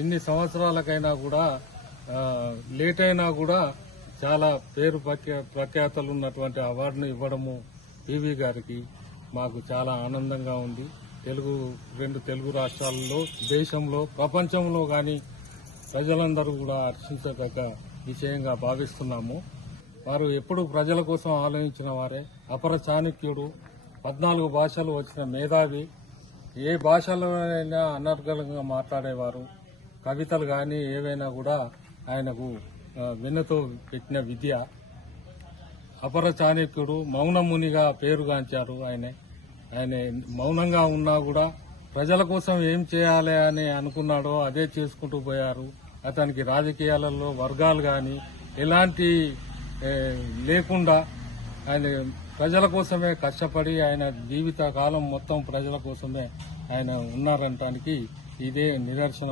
ఇన్ని సంవత్సరాలకైనా కూడా లేట్ అయినా కూడా చాలా పేరు ప్రఖ్యాతలు ఉన్నటువంటి అవార్డును ఇవ్వడము పివి గారికి మాకు చాలా ఆనందంగా ఉంది. రెండు తెలుగు రాష్ట్రాలలో, దేశంలో, ప్రపంచంలో గాని ప్రజలందరూ కూడా హర్షించదగ్గ విషయంగా భావిస్తున్నాము. వారు ఎప్పుడు ప్రజల కోసం ఆలోచించిన వారే. అపర చాణక్యుడు, 14 భాషలు వచ్చిన మేధావి, ఏ భాషలోనైనా అనర్గళంగా మాట్లాడేవారు. కవితలు గాని ఏవైనా కూడా ఆయనకు వెన్నతో పెట్టిన విద్య. అపర చాణక్యుడు, మౌనమునిగా పేరుగాంచారు. ఆయన మౌనంగా ఉన్నా కూడా ప్రజల కోసం ఏం చేయాలి అని అనుకున్నాడో అదే చేసుకుంటూ పోయారు. అతనికి రాజకీయాలలో వర్గాలు గాని ఎలాంటి లేకుండా ఆయన ప్రజల కోసమే కష్టపడి ఆయన జీవిత కాలం మొత్తం ప్రజల కోసమే ఆయన ఉన్నారనటానికి ఇదే నిదర్శనం.